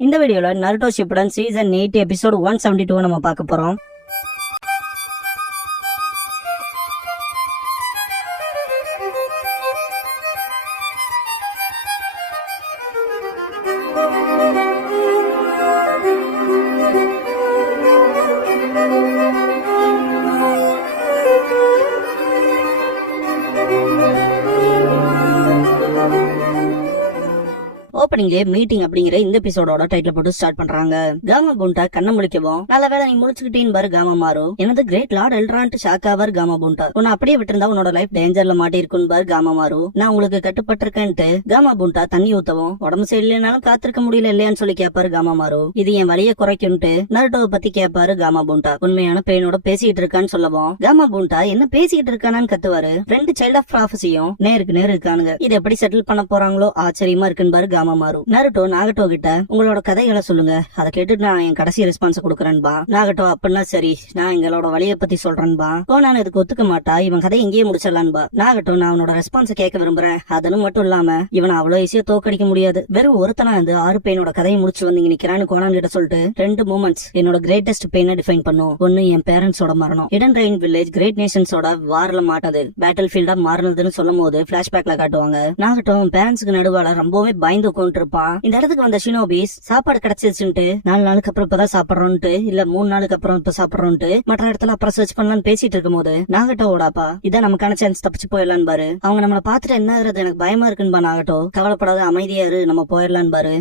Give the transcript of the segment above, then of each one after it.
இந்த வீடியோல Naruto Shippuden season 8 episode 172 நம்ம பார்க்க போறோம். ஓப்பனிங்லே மீட்டிங் அப்படிங்கிற இந்த எபிசோடோட டைட்டில் போட்டு ஸ்டார்ட் பண்றாங்க. காமா பூண்டா கண்ண முழிக்கவும், நல்ல வேலை நீ முழிச்சுக்கிட்டேன்னு பாரு காமா மாறு, எனது கிரேட் லார்ட் எல்ட்ரான்ட் ஷாக்காவர் காமா பூண்டா, உன்னை அப்படியே விட்டுருந்தா உன்னோட லைஃப் டேஞ்சர்ல மாட்டி இருக்குன்னு பாரு காமா மாறு, நான் உங்களுக்கு கட்டுப்பட்டிருக்கேன்ட்டு காமா பூண்டா தண்ணி ஊத்தவும், உடம்பு சரியில்லைனாலும் காத்திருக்க முடியல இல்லையான்னு சொல்லி கேட்பாரு காமா மாறு. இது என் வலியை குறைக்கும்ட்டு நருட்டோவை பத்தி கேட்பாரு காமா பூண்டா. உண்மையான பெயினோட பேசிட்டு இருக்கான்னு சொல்லவும், காமா பூண்டா என்ன பேசிக்கிட்டு இருக்கானு கத்துவாரு. ரெண்டு சைல்ட் ஆஃப் ப்ராஃபஸியும் நேருக்கு நேர் இருக்கானுங்க. இது எப்படி செட்டில் பண்ண போறாங்களோ ஆச்சரியமா இருக்குன்னு பாரு காமா மாறு. நருட்டோ நாகட்டோ கிட்ட உங்களோட கதைகளை சொல்லுங்க, அதை கேட்டுட்டு நான் என் கடைசி ரெஸ்பான்ஸ் கொடுக்கறேன்பா. நாகட்டோ அப்படின்னா சரி, நான் எங்களோட வழியை பத்தி சொல்றேன்பா. கோனான் இதுக்கு ஒத்துக்க மாட்டா, இவன் கதை எங்கேயே முடிச்சிடலான்பா. நாகட்டோ நான் அவனோட ரெஸ்பான்ஸ் கேட்க விரும்புறேன், அதனும் மட்டும் இல்லாம இவனை அவ்வளவு ஈஸியா தோக்கடிக்க முடியாது, வெறும் ஒருத்தனா இருந்து 6 பெயினோட கதையை முடிச்சு வந்து இங்க நிக்கிறான்னு கோனான் கிட்ட சொல்லிட்டு 2 மூமெண்ட்ஸ் என்னோட கிரேட்டஸ்ட் பெயினை டிஃபைன் பண்ணும். ஒன்னு என் பேரண்ட்ஸோட மரணம், இடன் ரெயின் வில்லேஜ் கிரேட் நேஷன்ஸோட வார்ல மாட்டது பேட்டில் ஃபீல்டா மாறினதுன்னு சொல்லும் போது பிளாஷ்பேக்ல காட்டுவாங்க. நாகட்டோ பேரண்ட்ஸ்க்கு நடுவால ரொம்பவே பயந்து கொண்டு இருப்பான். இந்த இடத்துக்கு வந்த ஷினோபிஸ் சாப்பாடு கிடைச்சிருச்சுட்டு 4 நாளுக்கு அப்புறம் இப்பதான் சாப்பிடறோம்ட்டு, இல்ல 3 நாளுக்கு அப்புறம் இப்ப சாப்பிடறோம்ட்டு மற்ற இடத்துல அப்புறம் சர்ச் பண்ணலாம்னு பேசிட்டு இருக்கும் போது நாகட்டோடாப்பா இதான் நமக்கான சான்ஸ், தப்பிச்சு போயிடலான்னு பாரு. அவங்க நம்மள பாத்துட்டு என்ன ஆகுறது எனக்கு பயமா இருக்குன்னு நாகட்டோ, கவலைப்படாத அமைதியா இரு நம்ம போயிடலான்னு பாரு.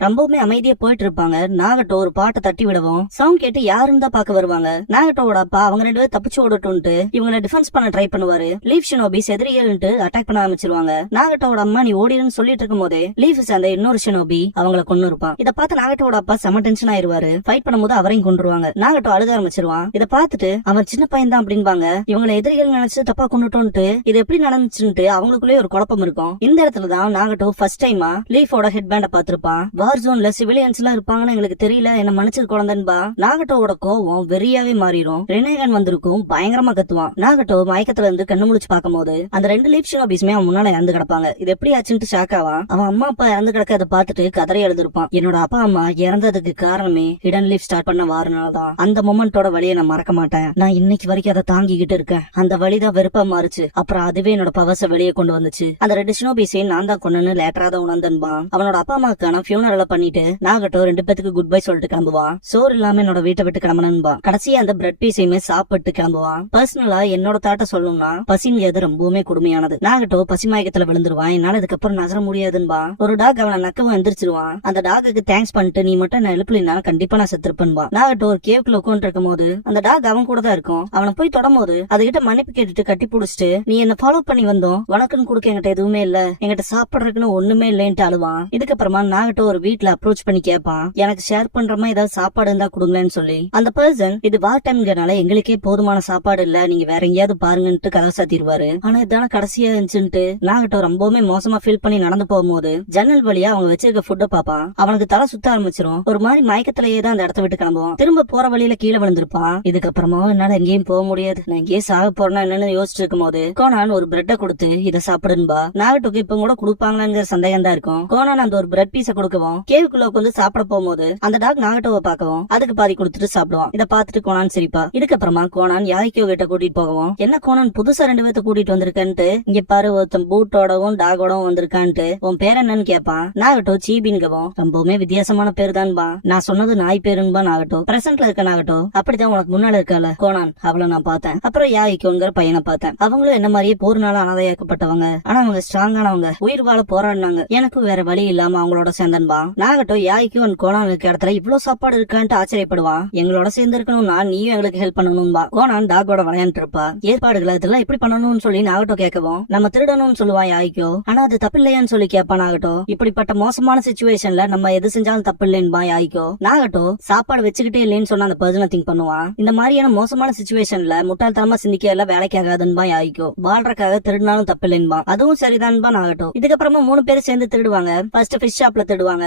ரொம்பவுமே அமைதியா போயிட்டு இருப்பாங்க. நாகட்டோ ஒரு பாட்டை தட்டி விடவும் சவுண்ட் கேட்டு யாருன்னு தான் பாக்க வருவாங்க. நாகட்டோட அப்பா அவங்க 2 பேரும் தப்பிச்சு ஓடட்டும்ட்டு இவங்களை டிஃபென்ஸ் பண்ண ட்ரை பண்ணுவாரு. லீஃப் ஷினோபிஸ் எதிரிகள்ட்டு அட்டாக் பண்ண ஆரம்பிச்சிருவாங்க. நாகட்டோட அம்மா நீ ஓடிடுன்னு சொல்லிட்டு இருக்கும் போதே லீஃப் சேர்ந்த இன்னொரு ஷினோபி அவங்கள கொண்டு இருப்பான். இதை பார்த்து நாகட்டோட அப்பா செம டென்ஷன் ஆயிருவாரு. ஃபைட் பண்ணும்போது அவரையும் கொண்டுருவாங்க. நாகட்டோ அழுக ஆரம்பிச்சிருவான். இதை பார்த்துட்டு அவன் சின்ன பையன் தான் அப்படின்பாங்க. இவங்களை எதிரிகள் நினைச்சு தப்பா கொண்டுட்டோன்ட்டு இது எப்படி நடந்துச்சுன்ட்டு அவங்களுக்குள்ளே ஒரு குழப்பம் இருக்கும். இந்த இடத்துலதான் நாகட்டோ ஃபர்ஸ்ட் டைமா லீஃபோட ஹெட் பேண்ட பாத்திருப்பான். வார் ஜோன்ல சிவிலியன்ஸ் எல்லாம் இருப்பாங்கன்னு எங்களுக்கு தெரியல, என்ன மன்னிச்சது குழந்தைன்பா. நாகட்டோட கோவம் வெறியாவே மாறிடும். ரெனேகன் வந்திருக்கும், பயங்கரமா கத்துவான். நாகட்டோ மயக்கத்துல இருந்து கண்ணு முழிச்சு பார்க்கும் போது அந்த 2 லீஃப் ஷினோபிஸ்மே அவன் முன்னால இறந்து கிடப்பாங்க. இது எப்படி ஆச்சுன்னு ஷாக் ஆவான். அவன் அம்மா அப்பா இறந்து கிடக்க அதை பார்த்துட்டு கதறி எழுதிருப்பான். என்னோட அப்பா அம்மா இறந்ததுக்கு காரணமே ஹிடன் லீஃப் ஸ்டார்ட் பண்ண வாரனாலதான். அந்த மொமெண்டோட வழியை நான் மறக்க மாட்டேன். நான் இன்னைக்கு வரைக்கும் அதை தாங்கிக்கிட்டு இருக்கேன். அந்த வழிதான் வெறுப்பா மாறுச்சு. அப்புறம் அதுவே என்னோட பவர்ஸ வெளியே கொண்டு வந்துச்சு. அந்த 2 ஷினோபிஸையும் நான் தான் கொண்டு லேட்டரா தான் உணர்ந்தன்பான். அவனோட அப்பா அம்மாக்கான ஃபியூனரல பண்ணிட்டு நாகட்டோ 2 பேத்துக்கு குட் பை சொல்லிட்டு கிளம்புவான். சோறு இல்லாம என்னோட வீட்டை விட்டு கிளம்பணும்பா. கடைசியா அந்த பிரெட் பீஸையுமே சாப்பிட்டு கிளம்புவான். பர்சனலா என்னோட தாட்ட சொல்லணும்னா பசிங்கிறது ரொம்பவுமே கொடுமையானது. நாகட்டோ பசி மயக்கத்துல விழுந்துருவான். என்னால இதுக்கப்புறம் நகர முடியாதுன்பா. ஒரு டாக் அவனை நக்கவும் எந்திரிச்சிருவான். அந்த டாக்கு தேங்க்ஸ் பண்ணிட்டு நீ மட்டும் நான் எழுப்புலினா கண்டிப்பா நான் செத்துருப்பேன்பா. நாகட்டோ ஒரு கேவுக்குள்ள உட்காந்து இருக்கும் போது அந்த டாக் அவன் கூட தான் இருக்கும். அவனை போய் தொடும் போது அதுகிட்ட மன்னிப்பு கேட்டுட்டு கட்டி புடிச்சிட்டு நீ என்ன ஃபாலோ பண்ணி வந்தோம், உனக்குன்னு கொடுக்க என்கிட்ட எதுவுமே இல்ல, என்கிட்ட சாப்பிடறதுக்குன்னு ஒண்ணுமே இல்லைன்ட்டு அழுவான். இதுக்கப்புறமா நாகட்டோ ஒரு வீட்டுல அப்ரோச் பண்ணி கேட்பான், எனக்கு ஷேர் பண்ற மாதிரி ஏதாவது சாப்பாடு இருந்தா கொடுங்களேன்னு சொல்லி. அந்த பர்சன் இது வார் டைம்ங்கறனால எங்களுக்கே போதுமான சாப்பாடு இல்ல, நீங்க வேற எங்கேயாவது பாருங்கன்ட்டு கதவை சாத்திடுவாரு. ஆனா இதான கடைசியா இருந்துச்சுன்ட்டு நாகட்டோ ரொம்பவுமே மோசமா ஃபீல் பண்ணி நடந்து போகும்போது ஜன்னல் வழியா அவங்க வச்சிருக்க ஃபுட்டை பாப்பான். அவனுக்கு தலை சுத்த ஆரம்பிச்சிரும். ஒரு மாதிரி மயக்கத்திலேயே தான் அந்த இடத்த விட்டு கிளம்புவான். திரும்ப போற வழியில கீழே விழுந்திருப்பான். இதுக்கப்புறமா என்னால எங்கேயும் போக முடியாது, நான் எங்கேயே சாக போறேன்னா என்னன்னு யோசிச்சு இருக்கும் போது கோனான் ஒரு பிரெட்டை கொடுத்து இதை சாப்பிடுன்பா. நாகட்டோக்கு இப்ப கூட கொடுப்பாங்களாங்கிற சந்தேகம் தான் இருக்கும். கோனான் அந்த ஒரு பிரெட் பீஸை கொடுக்கவும் கேவுக்குள்ள வந்து சாப்பிட போகும்போது அந்த டாக் நாகட்டோவை பார்க்கவும் அதுக்கு பாதி கொடுத்துட்டு சாப்பிடுவான். இதை பார்த்துட்டு கோனான் சிரிப்பா. இதுக்கப்புறமா கோனான் யாய்க்கோ கிட்ட கூட்டிட்டு போகவும், என்ன கோனான் புதுசா 2 பேர்த்த கூட்டிட்டு வந்திருக்கன்ட்டு, இங்க பாரு ஒருத்தன் பூட்டோடவும் டாகோடவும் வந்திருக்கான்ட்டு, உன் பேர் என்னன்னு கேட்பான். நாகட்டோ சீபின்கவும் ரொம்பவுமே வித்தியாசமான பேர் தான்பா, நான் சொன்னது நாய் பேருன்பா. நாகட்டோ பிரசன்ட்ல இருக்க நாகட்டோ அப்படிதான் உனக்கு முன்னால இருக்கல கோனான், அவளை நான் பார்த்தேன். அப்புறம் யாய்க்கோங்கிற பையனை பார்த்தேன். அவங்களும் என்ன மாதிரியே போர்னால அனாதையாக்கப்பட்டவங்க, ஆனா அவங்க ஸ்ட்ராங்கானவங்க, உயிர் வாழ போராடினாங்க. எனக்கும் வேற வழி இல்லாம அவங்களோட சேர்ந்தன்பா. நாகட்டோ யாய்க்கும் கோனான் இருக்க இடத்துல இவ்வளவு சாப்பாடு இருக்கான்ட்டு ஆச்சரியப்படுவான். எங்களோட சேர்ந்து இருக்கணும்னா நீயும் எங்களுக்கு ஹெல்ப் பண்ணணும்பா. கோனான் டாகோட விளையாண்டு இருப்பா. ஏற்பாடுகளை இதெல்லாம் எப்படி பண்ணணும்னு சொல்லி நாகட்டோ கேட்கவும், நம்ம திருடணும்னு சொல்லுவான் யாய்க்கோ. ஆனா அது தப்பு இல்லையான்னு சொல்லி கேட்பான் நாகட்டோ. இப்படிப்பட்ட மோசமான சிச்சுவேஷன்ல நம்ம எது செஞ்சாலும் தப்பு இல்லைன்பா யாய்க்கோ. நாகட்டோ சாப்பாடு வச்சுக்கிட்டே இல்லைன்னு சொன்ன அந்த பர்சனை திங்க் பண்ணுவான். இந்த மாதிரியான மோசமான சிச்சுவேஷன்ல முட்டாள்தனமா சிந்திக்க எல்லாம் வேலைக்கு ஆகாதுன்பா யாய்க்கோ. வாழ்றக்காக திருடினாலும் தப்பு இல்லைன்பா. அதுவும் சரிதான்பா நாகட்டோ. இதுக்கப்புறமா 3 பேரும் சேர்ந்து திருடுவாங்க. ஃபர்ஸ்ட் ஃபிஷ் ஷாப்ல திருடுவாங்க.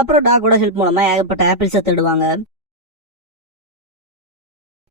அப்புறம் டாகோட ஹெல்ப் மூலமா ஏகப்பட்ட ஆப்பிள்ஸை திருடுவாங்க.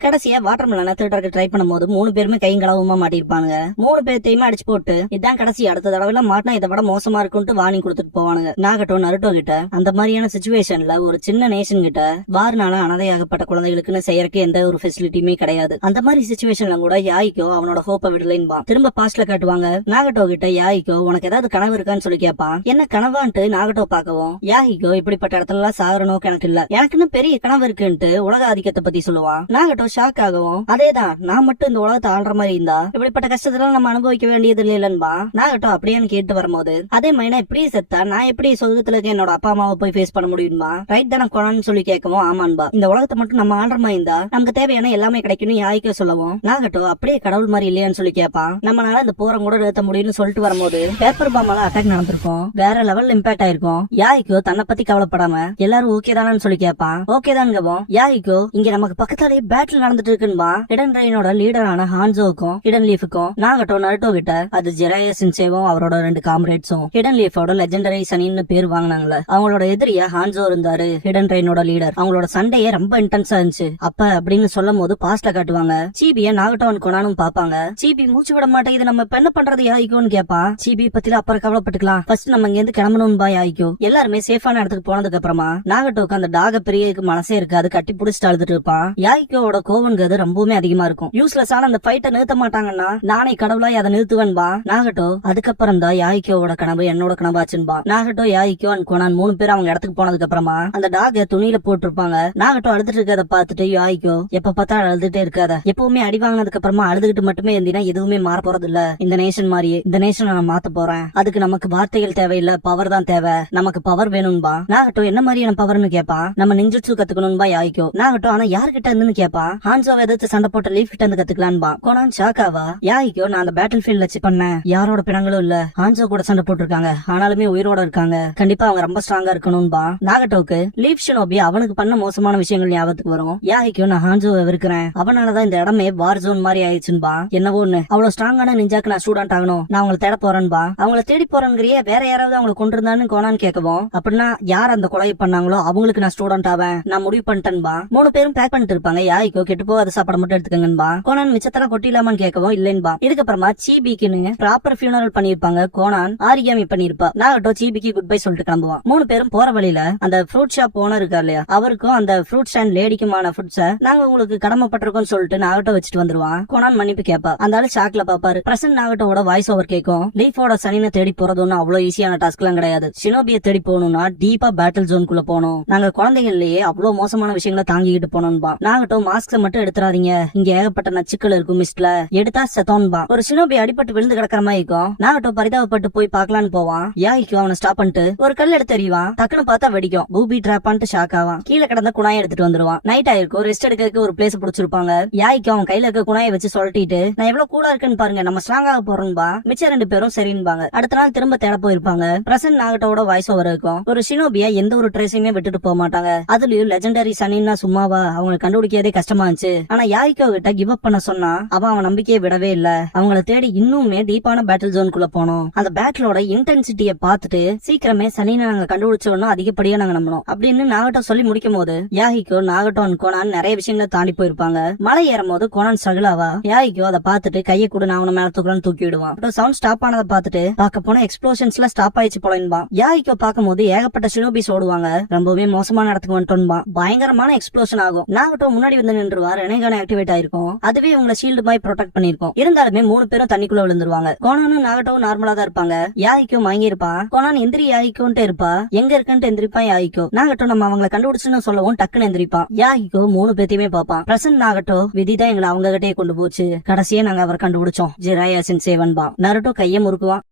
கடைசியா வாட்டர் மெலனை திருடருக்கு ட்ரை பண்ணும்போது 3 பேருமே கையும் களவுமா மாட்டிருப்பானுங்க. 3 பேர்த்தையுமே அடிச்சு போட்டு இதான் கடைசி, அடுத்த தடவை மாட்டினா இதை விட மோசமா இருக்கும்னு வார்னிங் கொடுத்துட்டு போவானுங்க. நாகட்டோ நருட்டோ கிட்ட அந்த மாதிரியான சிச்சுவேஷன்ல ஒரு சின்ன நேஷன் கிட்ட வார்னால அனாதையாகப்பட்ட குழந்தைகளுக்குன்னு செய்யறதுக்கு எந்த ஒரு ஃபெசிலிட்டியுமே கிடையாது. அந்த மாதிரி சிச்சுவேஷன்ல கூட யாய்க்கோ அவனோட ஹோப்பை விடலைன்பா. திரும்ப பாஸ்ட்ல காட்டுவாங்க. நாகட்டோ கிட்ட யாய்க்கோ உனக்கு ஏதாவது கனவு இருக்கான்னு சொல்லி கேட்பான். என்ன கனவான்ட்டு நாகட்டோ பாக்கவும் யாய்க்கோ இப்படிப்பட்ட இடத்துல எல்லாம் சாகுற நோக்கு எனக்கு இல்ல, எனக்குன்னு பெரிய கனவு இருக்குன்ட்டு உலக ஆதிக்கத்தை பத்தி சொல்லுவான். நாகட்டோ ஷாக் ஆகவும் அதேதான், நான் மட்டும் இந்த உலகத்தை ஆள்ற மாதிரி இருந்தா இப்படிப்பட்ட கஷ்டத்துல நம்ம அனுபவிக்க வேண்டியது இல்லைன்பா. நாகட்டோ அப்படியே கேட்டு வரும்போது அதே மைனா இப்படியே செத்தா நான் எப்படி சொர்க்கத்துல இருக்க என்னோட அப்பா அம்மாவை போய் ஃபேஸ் பண்ண முடியுமா? ரைட் தானே கொனான்னு சொல்லி கேட்கவும் ஆமான்பா, இந்த உலகத்தை மட்டும் நம்ம ஆள்ற மாதிரி இருந்தா நமக்கு தேவையான எல்லாமே கிடைக்கும்னு யாய்க்கோ சொல்லவும் நாகட்டோ அப்படியே கடவுள் மாதிரி இல்லையான்னு சொல்லி கேட்பான். நம்மளால இந்த போரம் கூட நிறுத்த முடியும்னு சொல்லிட்டு வரும்போது பேப்பர் பாம்பால அட்டாக் நடந்திருக்கும், வேற லெவல் இம்பாக்ட் ஆயிருக்கும். யாய்க்கோ தன்னை பத்தி கவலைப்படாம எல்லாரும் ஓகே தானு சொல்லி கேட்பான். ஓகே தான்கவும் யாய்க்கோ இங்க நமக்கு பக்கத்தாலே பேட்டில் நடந்துட்டு இருக்குன்பா. ஹிடன் ரெயினோட லீடரான ஹான்சோவுக்கும் ஹிடன் லீஃபுக்கும் நாகட்டோ நருட்டோ கிட்ட அது ஜெராயா சின்சேவும் அவரோட 2 காம்ரேட்ஸும் ஹிடன் லீஃபோட லெஜெண்டரி சனின்னு பேர் வாங்கினாங்களே அவங்களோட எதிரியா ஹான்சோ இருந்தாரு. ஹிடன் ரெயினோட லீடர். அவங்களோட சண்டையே ரொம்ப இன்டென்ஸா இருந்துச்சு. அப்ப அப்படின்னு சொல்லும் போது பாஸ்ட்ல காட்டுவாங்க. சீபிய நாகட்டோன் கொனானும் பாப்பாங்க. சீபி மூச்சு விட மாட்டேங்குது, நம்ம இப்ப என்ன பண்றது யாய்க்கோன்னு கேட்பான். சீபி பத்தில அப்புறம் கவலைப்பட்டுக்கலாம், ஃபர்ஸ்ட் நம்ம இங்க இருந்து கிளம்பணும் பா யாய்க்கோ. எல்லாருமே சேஃபான இடத்துக்கு போனதுக்கு அப்புறமா நாகட்டோக்கு அந்த டாக பிரியக்கு மனசே இருக்காது, கட்டி புடிச்சிட்டு அழுதுட்டு இருப்பான். யாய்க்கோட கோவன்கிறது ரொம்பவுமே அதிகமா இருக்கும். யூஸ்லெஸ்ஸான அந்த ஃபைட்டை நிறுத்த மாட்டாங்கன்னா நானே கடவுளாய் அதை நிறுத்துவேன்பா நாகட்டோ. அதுக்கப்புறம் தான் யாய்க்கோட கனவு என்னோட கனவாச்சுன்பா. நாகட்டோ யாய்க்கோ அண்ட் கொனான் 3 பேர் அவங்க இடத்துக்கு போனதுக்கு அப்புறமா அந்த டாக துணியில போட்டிருப்பாங்க. நாகட்டோ அழுதுட்டு இருக்கத பாத்துட்டு யாய்க்கோ எப்ப பார்த்தா அழுதுட்டே இருக்காத, எப்பவுமே அடி வாங்கினதுக்கு அப்புறமா அழுதுகிட்டு மட்டுமே இருந்தீங்கன்னா எதுவுமே மாற போறது இல்ல. இந்த நேஷன் மாதிரியே இந்த நேஷனை நான் மாத்த போறேன், அதுக்கு நமக்கு வார்த்தைகள் தேவையில்ல, பவர் தான் தேவை, நமக்கு பவர் வேணும்பா. நாகட்டோ என்ன மாதிரியான பவர்னு கேட்பான். நம்ம நிஞ்சுட்சு கத்துக்கணும்பா யாய்க்கோ. நாகட்டோ ஆனா யாருகிட்ட இருந்துன்னு கேட்பான். ஹான்சோவை எதிர்த்து சண்டை போட்ட லீஃப் கிட்ட இருந்து கத்துக்கலான்பா. கொனான் ஷாக்காவா யாய்க்கோ நான் அந்த பேட்டில் ஃபீல்ட்ல செக் பண்ணேன், யாரோட பிணங்களும் இல்ல, ஹான்சோ கூட சண்டை போட்டிருக்காங்க, ஆனாலுமே உயிரோட இருக்காங்க, கண்டிப்பா அவங்க ரொம்ப ஸ்ட்ராங்கா இருக்கணும்பா. நாகட்டோக்கு லீஃப் ஷினோபி அவனுக்கு பண்ண மோசமான விஷயங்கள் ஞாபகத்துக்கு வரும். யாய்க்கோ நான் ஹான்சோவை இருக்கிறேன், அவனாலதான் இந்த இடமே வார் ஜோன் மாதிரி ஆயிடுச்சுன்பா. என்னவோன்னு அவ்வளவு ஸ்ட்ராங்கான நிஞ்சாக்கு நான் ஸ்டூடெண்ட் ஆகணும், நான் அவங்களை தேட போறேன்பா. அவங்கள தேடி போறேங்கிறிய வேற யாராவது அவங்களை கொண்டு இருந்தான்னு கோனான்னு கேட்கவும் அப்படின்னா யார் அந்த கொலை பண்ணாங்களோ அவங்களுக்கு நான் ஸ்டூடெண்ட் ஆவேன், நான் முடிவு பண்ணிட்டேன்பா. 3 பேரும் பேக் பண்ணிட்டு இருப்பாங்க. யாய்க்கோ கெட்டு போகாத சாப்பாடு மட்டும் எடுத்துக்கங்கன்பா. கோனான் மிச்சத்தெல்லாம் கொட்டிலாமான்னு கேட்கவும் இல்லைன்பா. இதுக்கப்புறமா சீபிக்குன்னு ப்ராப்பர் ஃபியூனரல் பண்ணிருப்பாங்க. கோனான் ஆரியாமி பண்ணிருப்பா. நாகட்டோ சீபிக்கு குட் பை சொல்லிட்டு கிளம்புவான். 3 பேரும் போற வழியில அந்த ஃப்ரூட் ஷாப் ஓனர் இருக்கா இல்லையா, அவருக்கும் அந்த ஃப்ரூட் ஸ்டாண்ட் லேடிக்குமான ஃபுட்ஸ நாங்க உங்களுக்கு கடமைப்பட்டிருக்கோம் சொல்லிட்டு நாகட்டோ வச்சுட்டு வந்துருவான். கோனான் மன்னிப்பு கேட்பா. அந்த ஆளு ஷாக்ல பாப்பாரு. பிரசன்ட் நாகட்டோட வாய்ஸ் ஓவர் கேட்கும். லீஃபோட சனினை தேடி போறதுன்னு அவ்வளவு ஈஸியான டாஸ்க் எல்லாம் கிடையாது. ஷினோபியை தேடி போகணும்னா டீப்பா பேட்டில் ஜோனுக்குள்ள போகணும். நாங்க குழந்தைகள்லயே அவ்வளவு மோசமான விஷயங்களை தாங்கிட்டு போனோம்பா. நாகட்டோ மாஸ்க் மட்டும் எடுத்துறாதீங்க, இங்க ஏகப்பட்ட நச்சுக்கள் இருக்கும் மிஸ்ட்ல, எடுத்தா செத்தோன்பா. ஒரு ஷினோபி அடிபட்டு விழுந்து கிடக்கிற மாதிரி இருக்கும். நாகட்டோ பரிதாபப்பட்டு போய் பாக்கலான்னு போவான். யாய்க்கோ அவனை ஸ்டாப் பண்ணிட்டு ஒரு கல் எடுத்து எறிவான். டக்குன்னு பார்த்தா வெடிக்கும். பூபி டிராப்பான்ட்டு ஷாக் ஆவான். கீழே கிடந்த குணாயை எடுத்துட்டு வந்துருவான். நைட் ஆயிருக்கும், ரெஸ்ட் எடுக்கிறதுக்கு ஒரு பிளேஸ் பிடிச்சிருப்பாங்க. யாய்க்கோ அவன் கையில இருக்க குணாயை வச்சு சொல்லிட்டு நான் எவ்வளவு கூலா இருக்குன்னு பாருங்க, நம்ம ஸ்ட்ராங் ஆக போறோம்பா. மிச்ச 2 பேரும் சரின்பாங்க. அடுத்த நாள் திரும்ப தேட போயிருப்பாங்க. பிரசன்ட் நாகட்டோட வாய்ஸ் ஓவர் இருக்கும். ஒரு ஷினோபியா எந்த ஒரு ட்ரேஸையுமே விட்டுட்டு போக மாட்டாங்க. அதுலயும் லெஜெண்டரி சனின்னா சும்மாவா, அவங்களை கண்டுபிடிக்கிறதே கஷ்டமா இருந்துச்சு. ஆனா யாய்க்கோ கிட்ட கிவ் அப் பண்ண சொன்னா அவன் நம்பிக்கையே விடவே இல்ல. அவங்கள தேடி இன்னுமே டீப்பான பேட்டில் ஜோனுக்குள்ள போனோம். அந்த பேட்டிலோட இன்டென்சிட்டியை பார்த்துட்டு சீக்கிரமே சனினை நாங்க கண்டுபிடிச்சோம்னா அதிகப்படியா நாங்க நம்பணும் அப்படின்னு நாகட்டோ சொல்லி முடிக்கும் போது யாய்க்கோ நாகட்டோ கோனான் நிறைய விஷயங்களை தாண்டி போயிருப்பாங்க. மலை ஏறும் போது கோனான் சகலாவா யாய்க்கோ அதை பார்த்துட்டு கையை கூட நான் அவனை மேல தூக்கலான்னு தூக்கி விடுவான். சவுண்ட் ஸ்டாப் ஆனதை பார்த்துட்டு பார்க்க போன எக்ஸ்ப்ளோஷன்ஸ்ல ஸ்டாப் ஆயிடுச்சு போலன்பா. யாய்க்கோ பார்க்கும் போது ஏகப்பட்ட ஷினோபிஸ் ஓடுவாங்க. ரொம்பவே மோசமான இடத்துக்கு வந்துட்டோம்பா. பயங்கரமான எக்ஸ்ப்ளோஷன் ஆகும். நாகட்டோ முன்னாடி வந்து நின்றுவார். ரெனேகான் ஆக்டிவேட் ஆயிருக்கும். அதுவே உங்களை ஷீல்டு மாதிரி ப்ரொடெக்ட் பண்ணிருக்கும். இருந்தாலுமே 3 பேரும் தண்ணிக்குள்ள விழுந்துருவாங்க. கோனானும் நாகட்டோவும் நார்மலா தான் இருப்பாங்க. யாய்க்கோ மயங்கி இருப்பான். கோனான் எந்திரி யாய்க்கோன்ட்டு இருப்பா. எங்க இருக்குன்ட்டு எந்திரிப்பான் யாய்க்கோ. நாகட்டோ நம்ம அவங்களை கண்டுபிடிச்சுன்னு சொல்லவும் டக்குன்னு எந்திரிப்பான். யாய்க்கோ 3 பேத்தையுமே பாப்பான். பிரசன்ட் நாகட்டோ விதிதான் எங்களை அவங்க கிட்டே கொண்டு போச்சு, கடைசியா நாங்க அவர் கண்டுபிடிச்சோம், ஜெராயா சின்சேவன்பா. நருட்டோ கையை முறுக்குவான்.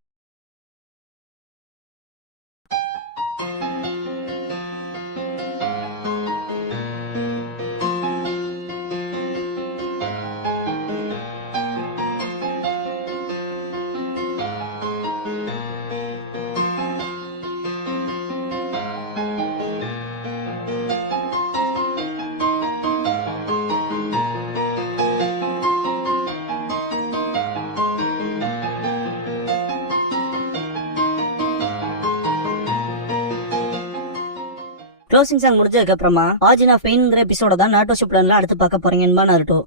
க்ளோசிங் சாங் முடிஞ்சதுக்கு அப்புறமா ஆர்ஜின் ஆஃப் பெயின்ங்கிற எபிசோட தான் நாட்டோ ஷிப்லன்ல அடுத்து பார்க்க போறீங்கன்னு நாருட்டோ.